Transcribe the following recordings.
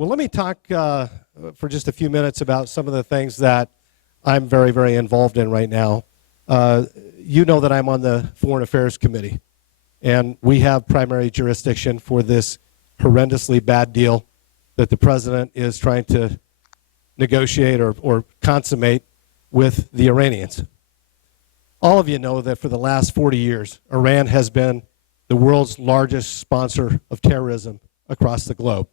Well, let me talk for just a few minutes about some of the things that I'm very, very involved in right now. You know that I'm on the Foreign Affairs Committee, and we have primary jurisdiction for this horrendously bad deal that the president is trying to negotiate or consummate with the Iranians. All of you know that for the last 40 years, Iran has been the world's largest sponsor of terrorism across the globe.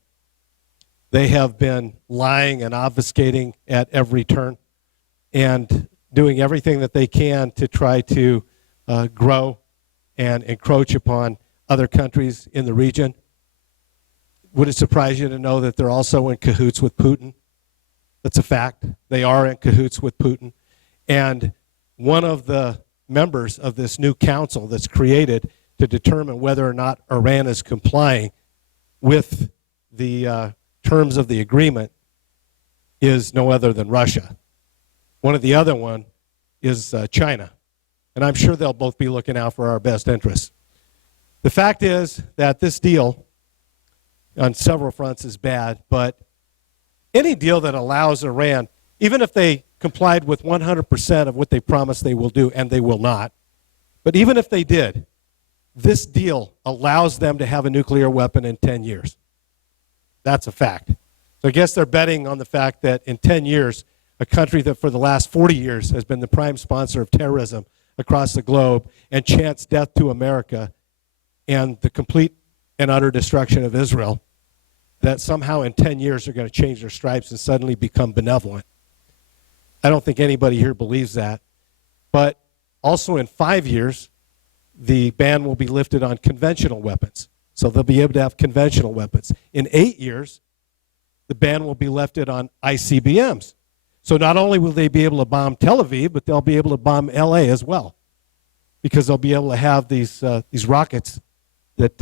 They have been lying and obfuscating at every turn and doing everything that they can to try to grow and encroach upon other countries in the region. Would it surprise you to know that they're also in cahoots with Putin? That's a fact. They are in cahoots with Putin. And one of the members of this new council that's created to determine whether or not Iran is complying with the terms of the agreement is no other than Russia. One of the other one is China. And I'm sure they'll both be looking out for our best interests. The fact is that this deal on several fronts is bad, but any deal that allows Iran, even if they complied with 100% of what they promised they will do, and they will not, but even if they did, this deal allows them to have a nuclear weapon in 10 years. That's a fact. So I guess they're betting on the fact that in 10 years, a country that for the last 40 years has been the prime sponsor of terrorism across the globe and chants death to America and the complete and utter destruction of Israel, that somehow in 10 years they're going to change their stripes and suddenly become benevolent. I don't think anybody here believes that. But also in 5 years, the ban will be lifted on conventional weapons. So they'll be able to have conventional weapons. In 8 years, the ban will be lifted on ICBMs. So not only will they be able to bomb Tel Aviv, but they'll be able to bomb LA as well, because they'll be able to have these rockets that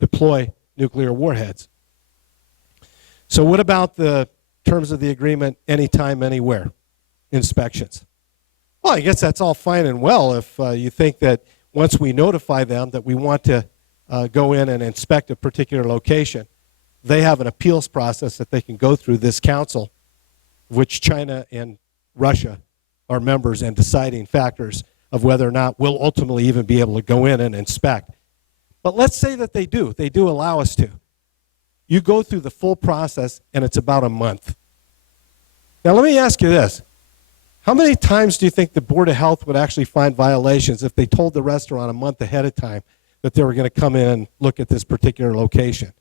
deploy nuclear warheads. So what about the terms of the agreement, anytime, anywhere, inspections? Well, I guess that's all fine and well if you think that once we notify them that we want to go in and inspect a particular location, they have an appeals process that they can go through this council, which China and Russia are members and deciding factors of whether or not we'll ultimately even be able to go in and inspect. But let's say that they do allow us to. You go through the full process, and it's about a month. Now, let me ask you this. How many times do you think the Board of Health would actually find violations if they told the restaurant a month ahead of time that they were going to come in and look at this particular location?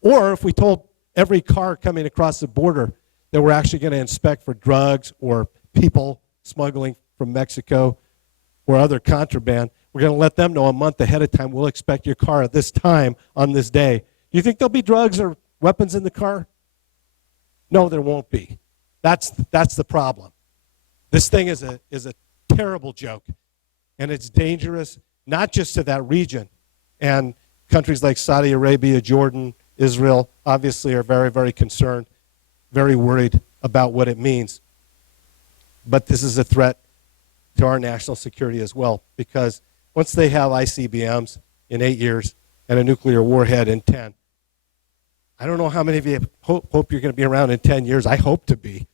Or if we told every car coming across the border that we're actually going to inspect for drugs or people smuggling from Mexico or other contraband, we're going to let them know a month ahead of time, we'll expect your car at this time on this day. Do you think there'll be drugs or weapons in the car? No, there won't be. That's the problem. This thing is a terrible joke, and it's dangerous not just to that region. And countries like Saudi Arabia, Jordan, Israel obviously are very, very concerned, very worried about what it means. But this is a threat to our national security as well, because once they have ICBMs in 8 years and a nuclear warhead in 10, I don't know how many of you hope you're going to be around in 10 years. I hope to be.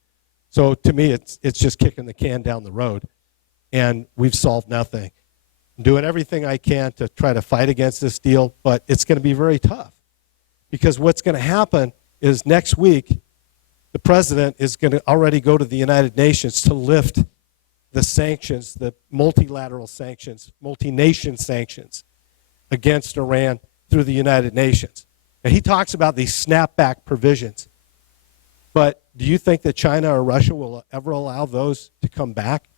So to me, it's just kicking the can down the road, and we've solved nothing. I'm doing everything I can to try to fight against this deal, but it's going to be very tough, because what's going to happen is next week, the president is going to already go to the United Nations to lift the sanctions, the multilateral sanctions, multi-nation sanctions against Iran through the United Nations. And he talks about these snapback provisions. But do you think that China or Russia will ever allow those to come back?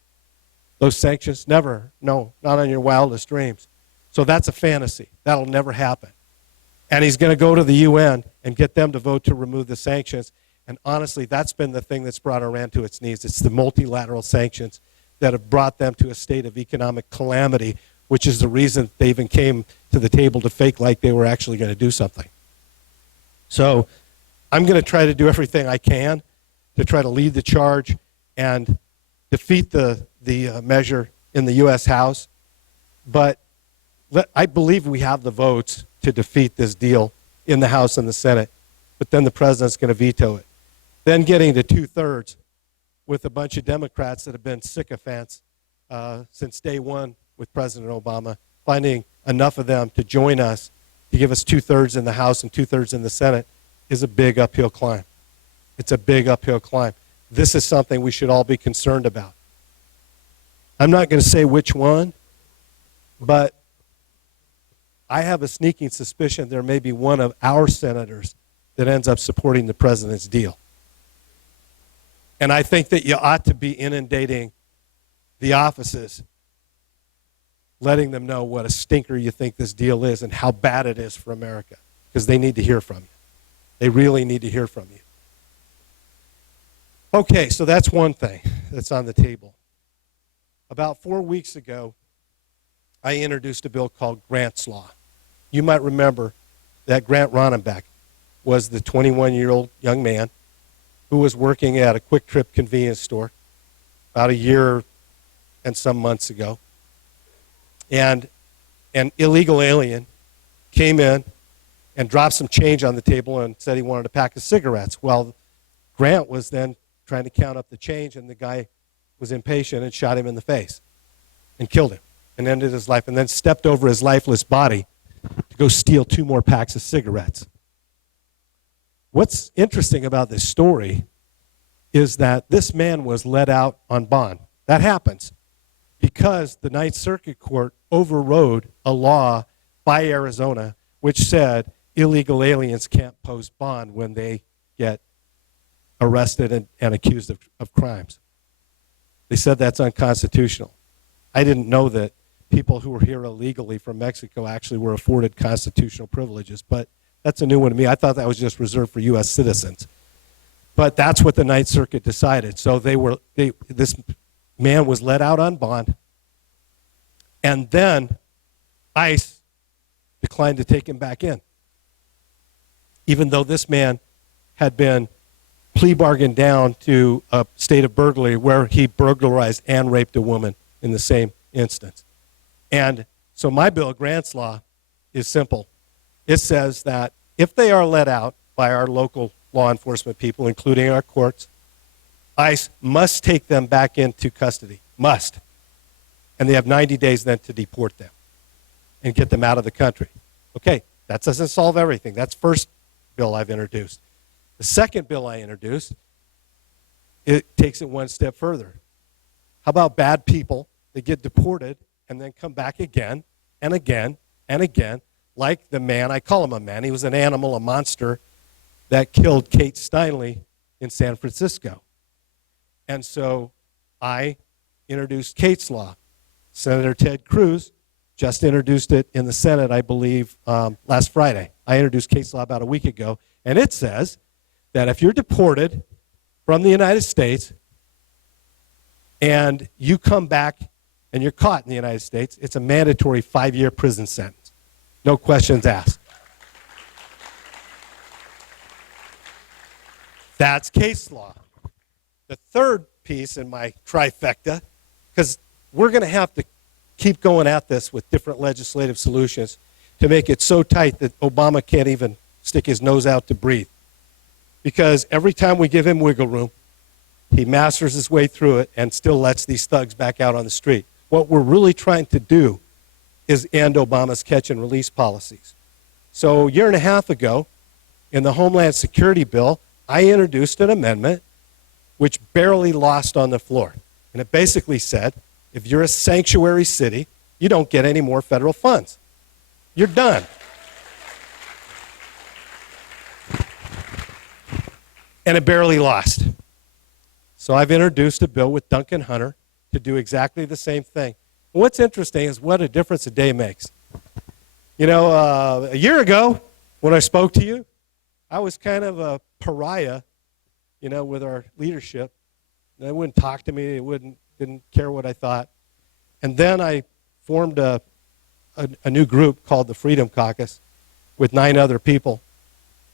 Those sanctions? Never. No, not on your wildest dreams. So that's a fantasy. That'll never happen. And he's going to go to the UN and get them to vote to remove the sanctions. And honestly, that's been the thing that's brought Iran to its knees. It's the multilateral sanctions that have brought them to a state of economic calamity, which is the reason they even came to the table to fake like they were actually going to do something. So I'm going to try to do everything I can to try to lead the charge and defeat the measure in the U.S. House. But I believe we have the votes to defeat this deal in the House and the Senate. but then the president's going to veto it. Then getting to 2/3 with a bunch of Democrats that have been sycophants since day one with President Obama, finding enough of them to join us to give us 2/3 in the House and 2/3 in the Senate is a big uphill climb. It's a big uphill climb. This is something we should all be concerned about. I'm not going to say which one, but I have a sneaking suspicion there may be one of our senators that ends up supporting the president's deal. And I think that you ought to be inundating the offices, letting them know what a stinker you think this deal is and how bad it is for America, because they need to hear from you. They really need to hear from you. Okay, so that's one thing that's on the table. About 4 weeks ago, I introduced a bill called Grant's Law. You might remember that Grant Ronenbeck was the 21-year-old young man who was working at a Quick Trip convenience store about a year and some months ago. And an illegal alien came in and dropped some change on the table and said he wanted a pack of cigarettes. Well, Grant was then trying to count up the change, and the guy was impatient and shot him in the face and killed him and ended his life, and then stepped over his lifeless body to go steal 2 more packs of cigarettes. What's interesting about this story is that this man was let out on bond. That happens because the Ninth Circuit Court overrode a law by Arizona which said illegal aliens can't post bond when they get arrested and accused of crimes. They said that's unconstitutional. I didn't know that people who were here illegally from Mexico actually were afforded constitutional privileges, but that's a new one to me. I thought that was just reserved for U.S. citizens. But that's what the Ninth Circuit decided. So this man was let out on bond, and then ICE declined to take him back in, even though this man had been plea bargained down to a state of burglary where he burglarized and raped a woman in the same instance. And so my bill, Grant's Law, is simple. It says that if they are let out by our local law enforcement people, including our courts, ICE must take them back into custody. Must. And they have 90 days then to deport them and get them out of the country. Okay, that doesn't solve everything. That's the first bill I've introduced. The second bill I introduced, it takes it one step further. How about bad people that get deported and then come back again and again and again, like the man, I call him a man, he was an animal, a monster, that killed Kate Steinle in San Francisco. And so I introduced Kate's Law. Senator Ted Cruz just introduced it in the Senate, I believe, last Friday. I introduced Kate's Law about a week ago, and it says that if you're deported from the United States and you come back and you're caught in the United States, it's a mandatory 5-year prison sentence. No questions asked. That's case law. The third piece in my trifecta, because we're going to have to keep going at this with different legislative solutions to make it so tight that Obama can't even stick his nose out to breathe. Because every time we give him wiggle room, he masters his way through it and still lets these thugs back out on the street. What we're really trying to do is end Obama's catch and release policies. So a year and a half ago, in the Homeland Security bill, I introduced an amendment which barely lost on the floor. And it basically said, if you're a sanctuary city, you don't get any more federal funds. You're done. And it barely lost. So I've introduced a bill with Duncan Hunter to do exactly the same thing. And what's interesting is what a difference a day makes. You know, a year ago, when I spoke to you, I was kind of a pariah, you know, with our leadership. They wouldn't talk to me. They didn't care what I thought. And then I formed a new group called the Freedom Caucus with 9 other people.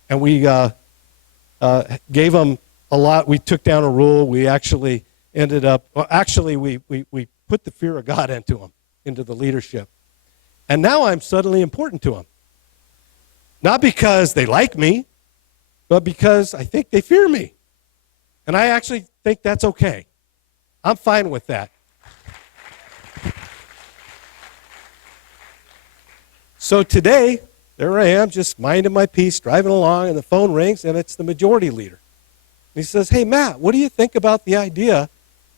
And we gave them a lot. We took down a rule. We actually ended up, we put the fear of God into them, into the leadership. And now I'm suddenly important to them. Not because they like me, but because I think they fear me. And I actually think that's okay. I'm fine with that. So today, there I am, just minding my peace, driving along, and the phone rings, and it's the majority leader. And he says, hey, Matt, what do you think about the idea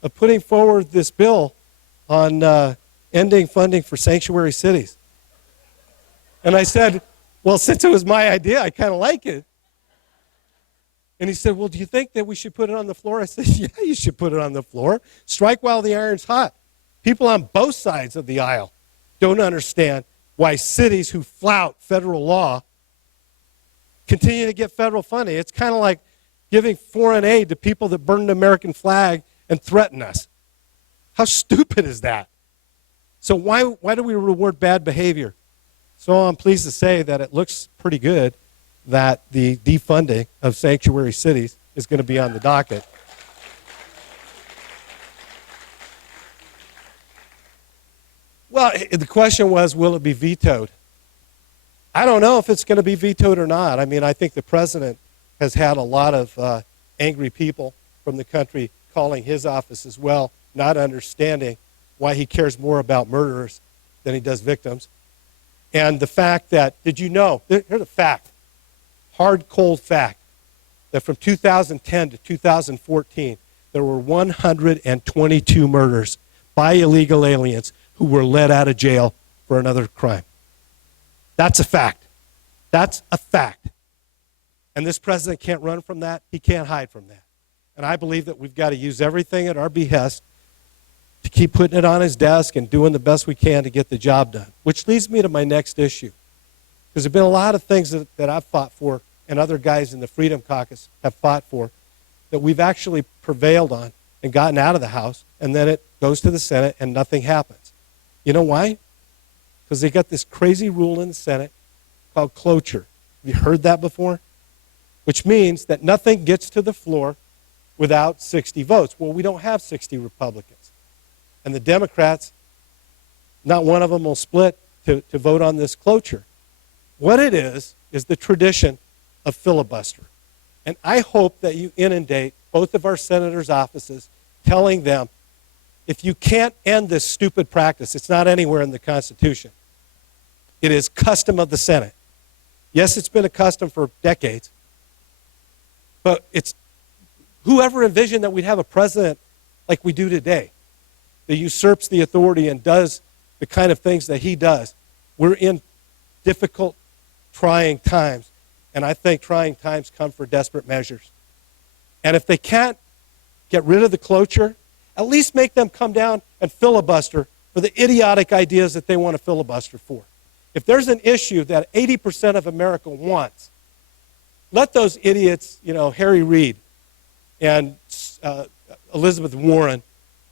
of putting forward this bill on ending funding for sanctuary cities? And I said, well, since it was my idea, I kind of like it. And he said, well, do you think that we should put it on the floor? I said, yeah, you should put it on the floor. Strike while the iron's hot. People on both sides of the aisle don't understand why cities who flout federal law continue to get federal funding. It's kind of like giving foreign aid to people that burn the American flag and threaten us. How stupid is that? So why do we reward bad behavior? So I'm pleased to say that it looks pretty good that the defunding of sanctuary cities is going to be on the docket. Well, the question was, will it be vetoed? I don't know if it's going to be vetoed or not. I mean, I think the president has had a lot of angry people from the country calling his office as well, not understanding why he cares more about murderers than he does victims. And the fact that, did you know, here's a fact, hard, cold fact, that from 2010 to 2014, there were 122 murders by illegal aliens who were let out of jail for another crime. That's a fact. That's a fact. And this president can't run from that. He can't hide from that. And I believe that we've got to use everything at our behest to keep putting it on his desk and doing the best we can to get the job done. Which leads me to my next issue. Because there have been a lot of things that I've fought for and other guys in the Freedom Caucus have fought for that we've actually prevailed on and gotten out of the House, and then it goes to the Senate and nothing happens. You know why? Because they got this crazy rule in the Senate called cloture. Have you heard that before? Which means that nothing gets to the floor without 60 votes. Well, we don't have 60 Republicans. And the Democrats, not one of them will split to vote on this cloture. What it is the tradition of filibuster. And I hope that you inundate both of our senators' offices telling them, if you can't end this stupid practice, it's not anywhere in the Constitution. It is custom of the Senate. Yes, it's been a custom for decades, but it's whoever envisioned that we'd have a president like we do today that usurps the authority and does the kind of things that he does. We're in difficult, trying times, and I think trying times come for desperate measures. And if they can't get rid of the cloture, at least make them come down and filibuster for the idiotic ideas that they want to filibuster for. If there's an issue that 80% of America wants, let those idiots, Harry Reid and Elizabeth Warren,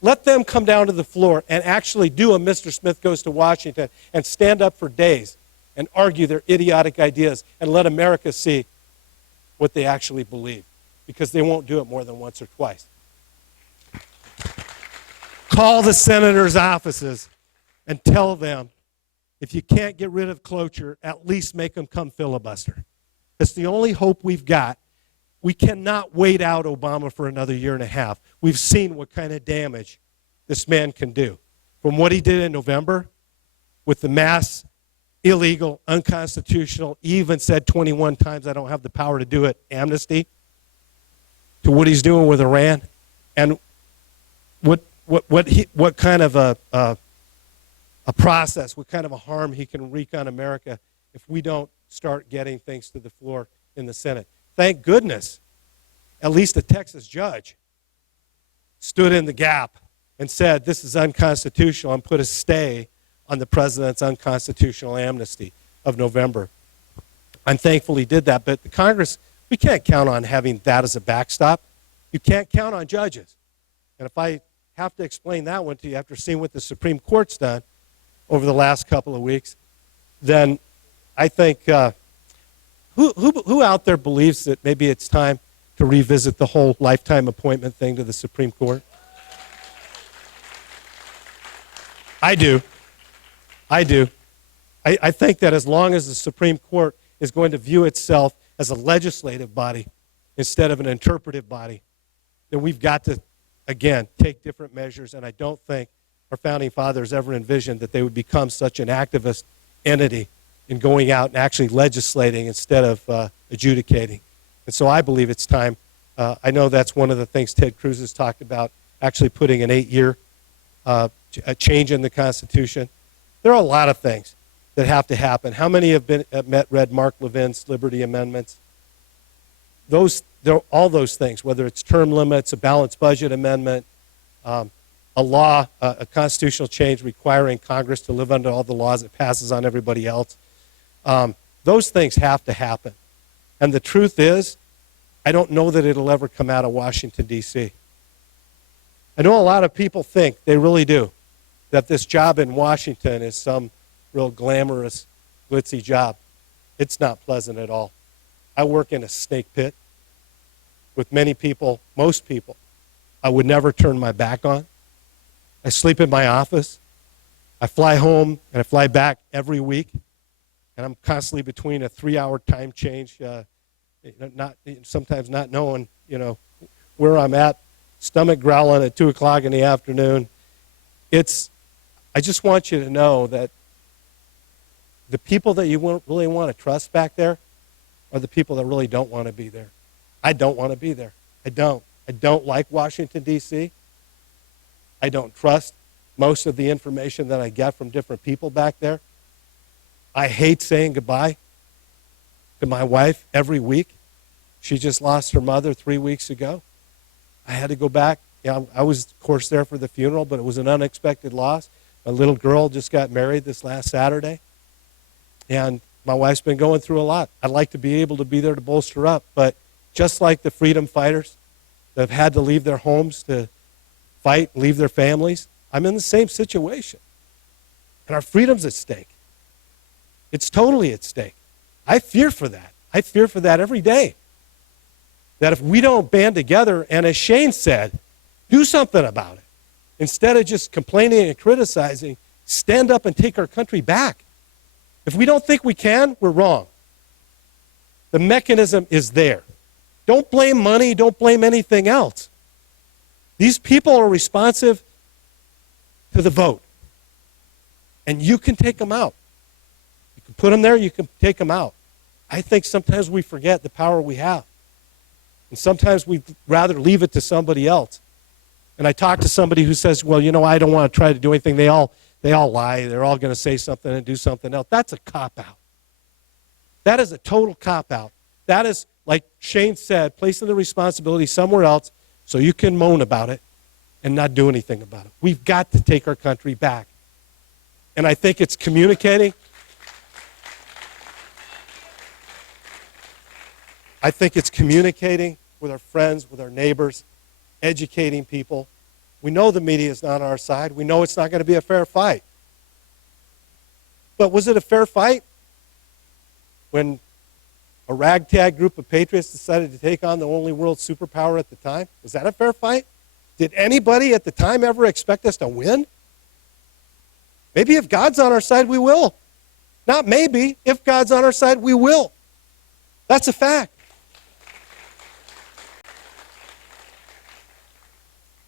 let them come down to the floor and actually do a Mr. Smith Goes to Washington and stand up for days and argue their idiotic ideas and let America see what they actually believe, because they won't do it more than once or twice. Call the senators' offices and tell them, if you can't get rid of cloture, at least make them come filibuster. It's the only hope we've got. We cannot wait out Obama for another year and a half. We've seen what kind of damage this man can do. From what he did in November with the mass, illegal, unconstitutional, he even said 21 times, I don't have the power to do it, amnesty, to what he's doing with Iran, and what kind of a process, what kind of a harm he can wreak on America if we don't start getting things to the floor in the Senate. Thank goodness, at least a Texas judge stood in the gap and said this is unconstitutional and put a stay on the president's unconstitutional amnesty of November. I'm thankful he did that, but the Congress, we can't count on having that as a backstop. You can't count on judges. And if I have to explain that one to you after seeing what the Supreme Court's done over the last couple of weeks, then I think who out there believes that maybe it's time to revisit the whole lifetime appointment thing to the Supreme Court? I do. I think that as long as the Supreme Court is going to view itself as a legislative body instead of an interpretive body, then we've got to, again, take different measures. And I don't think our founding fathers ever envisioned that they would become such an activist entity in going out and actually legislating instead of adjudicating. And so I believe it's time. I know that's one of the things Ted Cruz has talked about, actually putting an 8-year a change in the Constitution. There are a lot of things that have to happen. How many have read Mark Levin's Liberty Amendments? All those things, whether it's term limits, a balanced budget amendment, a law, a constitutional change requiring Congress to live under all the laws it passes on everybody else. Those things have to happen. And the truth is, I don't know that it'll ever come out of Washington, D.C. I know a lot of people think, they really do, that this job in Washington is some real glamorous, glitzy job. It's not pleasant at all. I work in a snake pit with many people, most people, I would never turn my back on. I sleep in my office. I fly home and I fly back every week. And I'm constantly between a 3-hour time change, sometimes not knowing, where I'm at, stomach growling at 2 o'clock in the afternoon. I just want you to know that the people that you really want to trust back there are the people that really don't want to be there. I don't want to be there. I don't. I don't like Washington, D.C. I don't trust most of the information that I get from different people back there. I hate saying goodbye to my wife every week. She just lost her mother 3 weeks ago. I had to go back. I was, of course, there for the funeral, but it was an unexpected loss. My little girl just got married this last Saturday. And my wife's been going through a lot. I'd like to be able to be there to bolster her up, but just like the freedom fighters that have had to leave their homes to fight, leave their families, I'm in the same situation. And our freedom's at stake. It's totally at stake. I fear for that. I fear for that every day. That if we don't band together, and as Shane said, do something about it. Instead of just complaining and criticizing, stand up and take our country back. If we don't think we can, we're wrong. The mechanism is there. Don't blame money. Don't blame anything else. These people are responsive to the vote. And you can take them out. You can put them there. You can take them out. I think sometimes we forget the power we have. And sometimes we'd rather leave it to somebody else. And I talked to somebody who says, well, I don't want to try to do anything. They all lie. They're all going to say something and do something else. That's a cop-out. That is a total cop-out. That is, like Shane said, placing the responsibility somewhere else so you can moan about it and not do anything about it. We've got to take our country back. And I think it's communicating. I think it's communicating with our friends, with our neighbors, educating people. We know the media is not on our side. We know it's not going to be a fair fight. But was it a fair fight when a ragtag group of patriots decided to take on the only world superpower at the time? Was that a fair fight? Did anybody at the time ever expect us to win? Maybe if God's on our side, we will. Not maybe. If God's on our side, we will. That's a fact.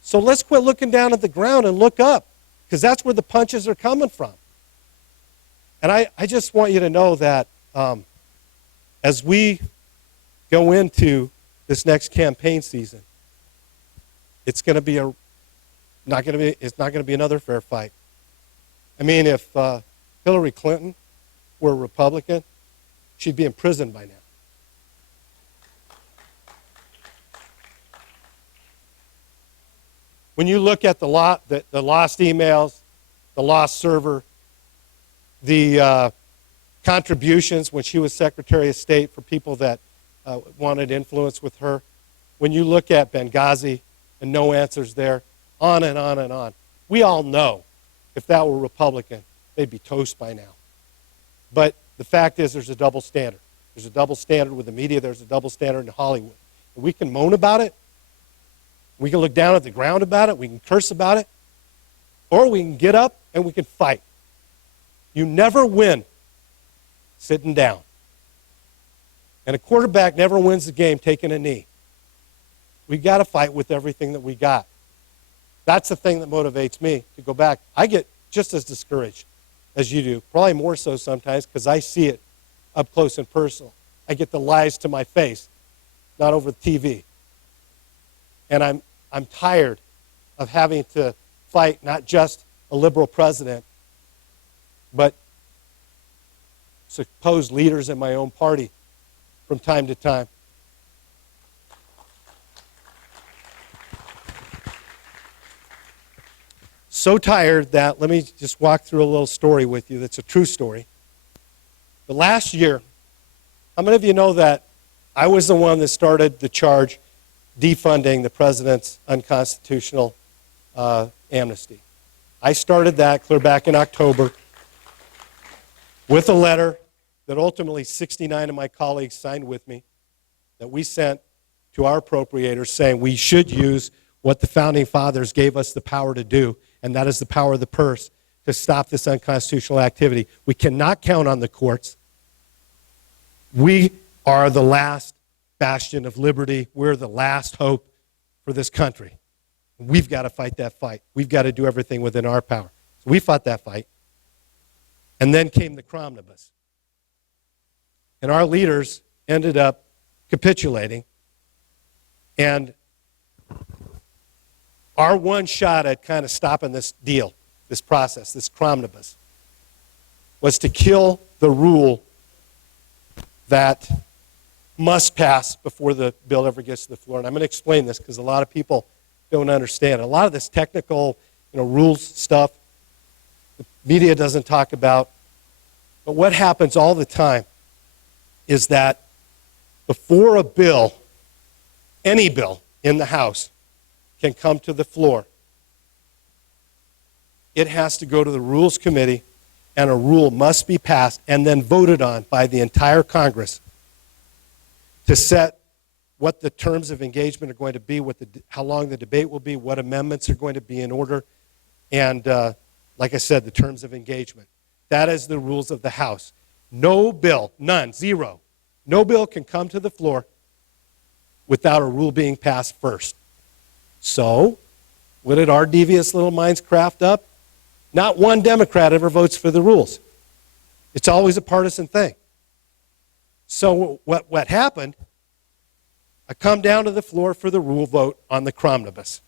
So let's quit looking down at the ground and look up, because that's where the punches are coming from. And I just want you to know that as we go into this next campaign season, it's going to be not going to be another fair fight. I mean, if Hillary Clinton were a Republican, she'd be in prison by now. When you look at the lost emails, the lost server, the contributions when she was Secretary of State for people that wanted influence with her, when you look at Benghazi and no answers there, on and on and on. We all know if that were Republican, they'd be toast by now. But the fact is there's a double standard. There's a double standard with the media. There's a double standard in Hollywood. And we can moan about it. We can look down at the ground about it. We can curse about it. Or we can get up and we can fight. You never win sitting down. And a quarterback never wins the game taking a knee. We got to fight with everything that we got. That's the thing that motivates me to go back. I get just as discouraged as you do, probably more so sometimes because I see it up close and personal. I get the lies to my face, not over the TV. And I'm tired of having to fight not just a liberal president, but supposed leaders in my own party from time to time. So tired that, let me just walk through a little story with you that's a true story. The last year, how many of you know that I was the one that started the charge defunding the president's unconstitutional amnesty? I started that clear back in October with a letter that ultimately 69 of my colleagues signed with me that we sent to our appropriators saying we should use what the Founding Fathers gave us the power to do, and that is the power of the purse to stop this unconstitutional activity. We cannot count on the courts. We are the last bastion of liberty. We're the last hope for this country. We've got to fight that fight. We've got to do everything within our power. So we fought that fight. And then came the Cromnibus. And our leaders ended up capitulating. And our one shot at kind of stopping this deal, this process, this Cromnibus, was to kill the rule that must pass before the bill ever gets to the floor. And I'm going to explain this because a lot of people don't understand. A lot of this technical, rules stuff, the media doesn't talk about. But what happens all the time is that before a bill, any bill in the House can come to the floor, it has to go to the Rules Committee, and a rule must be passed and then voted on by the entire Congress to set what the terms of engagement are going to be, how long the debate will be, what amendments are going to be in order, and like I said, the terms of engagement. That is the rules of the House. No bill, none, zero. No bill can come to the floor without a rule being passed first. So, what did our devious little minds craft up? Not one Democrat ever votes for the rules. It's always a partisan thing. So what happened, I come down to the floor for the rule vote on the Cromnibus.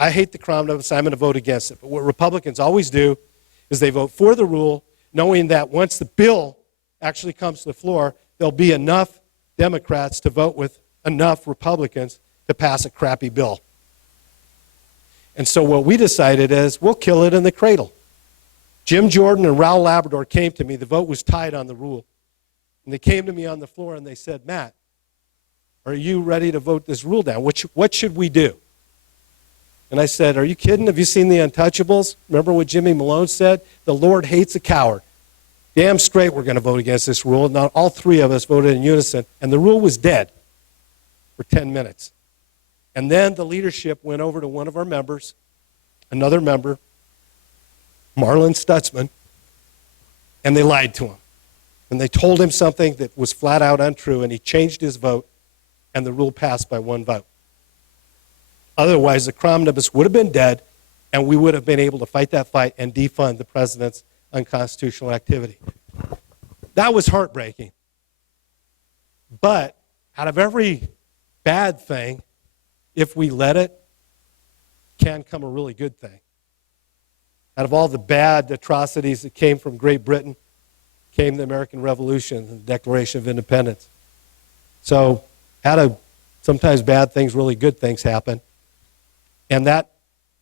I hate the Cromnibus. I'm going to vote against it. But what Republicans always do is they vote for the rule, knowing that once the bill actually comes to the floor, there'll be enough Democrats to vote with enough Republicans to pass a crappy bill. And so what we decided is we'll kill it in the cradle. Jim Jordan and Raul Labrador came to me. The vote was tied on the rule. And they came to me on the floor and they said, Matt, are you ready to vote this rule down? What should we do? And I said, are you kidding? Have you seen The Untouchables? Remember what Jimmy Malone said? The Lord hates a coward. Damn straight we're going to vote against this rule. And all three of us voted in unison. And the rule was dead for 10 minutes. And then the leadership went over to one of our members, another member, Marlon Stutzman, and they lied to him. And they told him something that was flat out untrue, and he changed his vote, and the rule passed by one vote. Otherwise, the Cromnibus would have been dead, and we would have been able to fight that fight and defund the president's unconstitutional activity. That was heartbreaking. But out of every bad thing, if we let it, can come a really good thing. Out of all the bad atrocities that came from Great Britain, came the American Revolution and the Declaration of Independence. So out of sometimes bad things, really good things happen. And that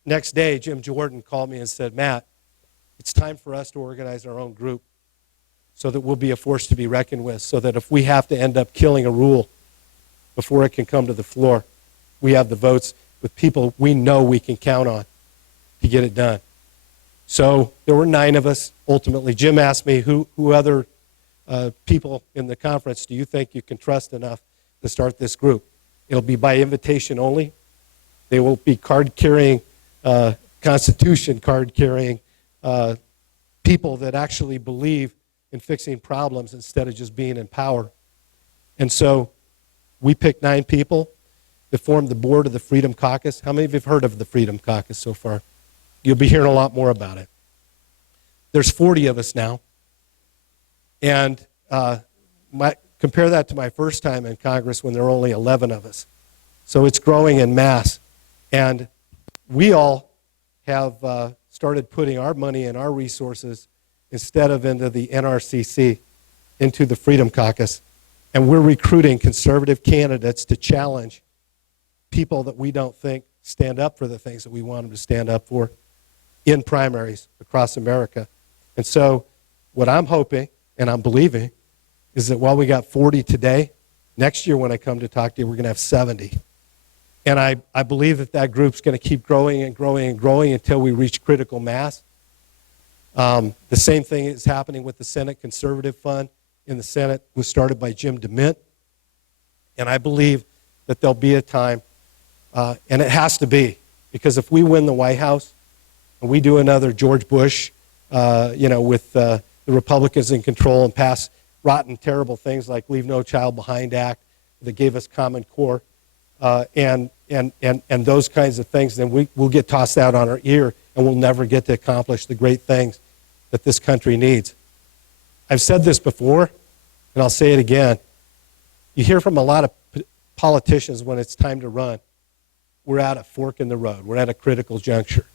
next day, Jim Jordan called me and said, Matt, it's time for us to organize our own group so that we'll be a force to be reckoned with, so that if we have to end up killing a rule before it can come to the floor, we have the votes with people we know we can count on to get it done. So there were 9 of us. Ultimately, Jim asked me, who other people in the conference do you think you can trust enough to start this group? It'll be by invitation only. They will be card-carrying, Constitution card-carrying people that actually believe in fixing problems instead of just being in power. And so we picked 9 people to form the board of the Freedom Caucus. How many of you have heard of the Freedom Caucus so far? You'll be hearing a lot more about it. There's 40 of us now. And compare that to my first time in Congress when there were only 11 of us. So it's growing in mass. And we all have started putting our money and our resources instead of into the NRCC, into the Freedom Caucus. And we're recruiting conservative candidates to challenge people that we don't think stand up for the things that we want them to stand up for in primaries across America. And so what I'm hoping and I'm believing is that while we got 40 today, next year when I come to talk to you, we're going to have 70. And I believe that that group's going to keep growing and growing and growing until we reach critical mass. The same thing is happening with the Senate Conservative Fund in the Senate. Was started by Jim DeMint. And I believe that there'll be a time, and it has to be, because if we win the White House and we do another George Bush, with the Republicans in control and pass rotten, terrible things like Leave No Child Behind Act that gave us Common Core, and those kinds of things, then we'll get tossed out on our ear and we'll never get to accomplish the great things that this country needs. I've said this before, and I'll say it again. You hear from a lot of politicians when it's time to run, we're at a fork in the road. We're at a critical juncture.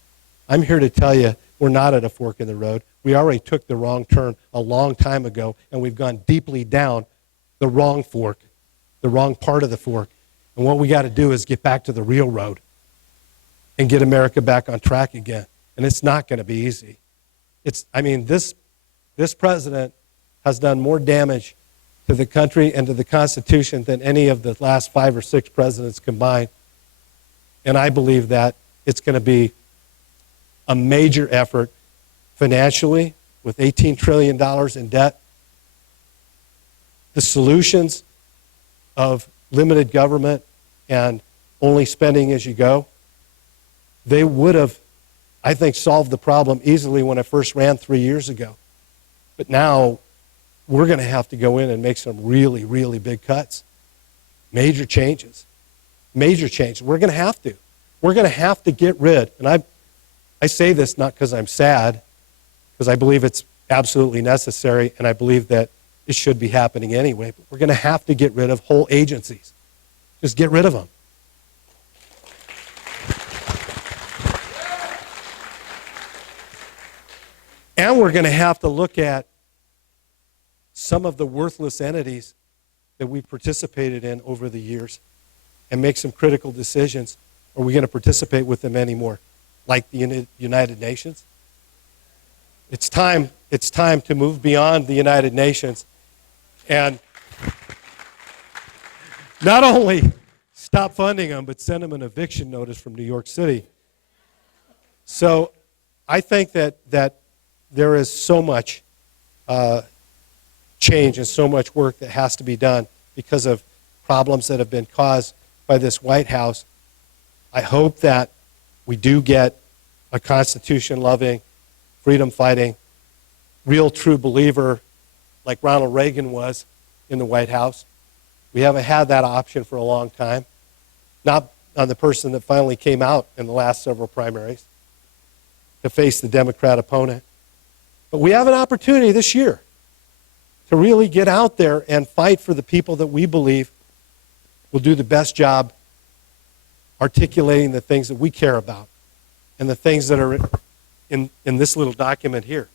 I'm here to tell you we're not at a fork in the road. We already took the wrong turn a long time ago, and we've gone deeply down the wrong fork, the wrong part of the fork. And what we got to do is get back to the real road and get America back on track again. And it's not going to be easy. This president has done more damage to the country and to the Constitution than any of the last 5 or 6 presidents combined. And I believe that it's going to be a major effort financially with $18 trillion in debt. The solutions of limited government and only spending as you go, they would have, I think, solved the problem easily when I first ran 3 years ago. But now we're going to have to go in and make some really, really big cuts. Major changes. Major changes. We're going to have to. We're going to have to get rid, and I say this not because I'm sad, because I believe it's absolutely necessary, and I believe that it should be happening anyway, but we're going to have to get rid of whole agencies. Just get rid of them. And we're going to have to look at some of the worthless entities that we participated in over the years and make some critical decisions. Are we going to participate with them anymore? Like the United Nations? It's time to move beyond the United Nations and not only stop funding them, but send them an eviction notice from New York City. So I think that there is so much change and so much work that has to be done because of problems that have been caused by this White House. I hope that we do get a Constitution-loving, freedom-fighting, real true believer like Ronald Reagan was in the White House. We haven't had that option for a long time. Not on the person that finally came out in the last several primaries to face the Democrat opponent. But we have an opportunity this year to really get out there and fight for the people that we believe will do the best job articulating the things that we care about and the things that are in this little document here.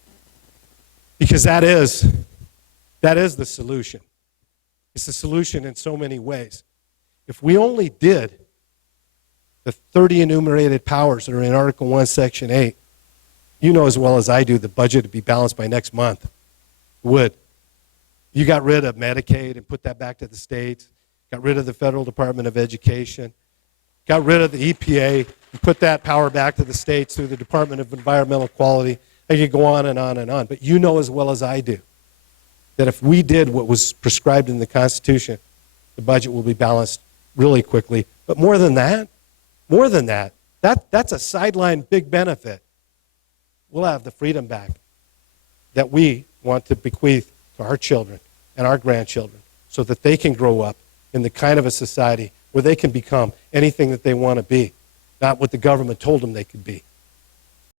Because that is the solution. It's the solution in so many ways. If we only did the 30 enumerated powers that are in Article 1, Section 8, you know as well as I do the budget would be balanced by next month. It would. You got rid of Medicaid and put that back to the states, got rid of the Federal Department of Education, got rid of the EPA and put that power back to the states through the Department of Environmental Quality. I could go on and on and on. But you know as well as I do that if we did what was prescribed in the Constitution, the budget will be balanced really quickly. But more than that, that's a sideline big benefit. We'll have the freedom back that we want to bequeath to our children and our grandchildren so that they can grow up in the kind of a society where they can become anything that they want to be, not what the government told them they could be.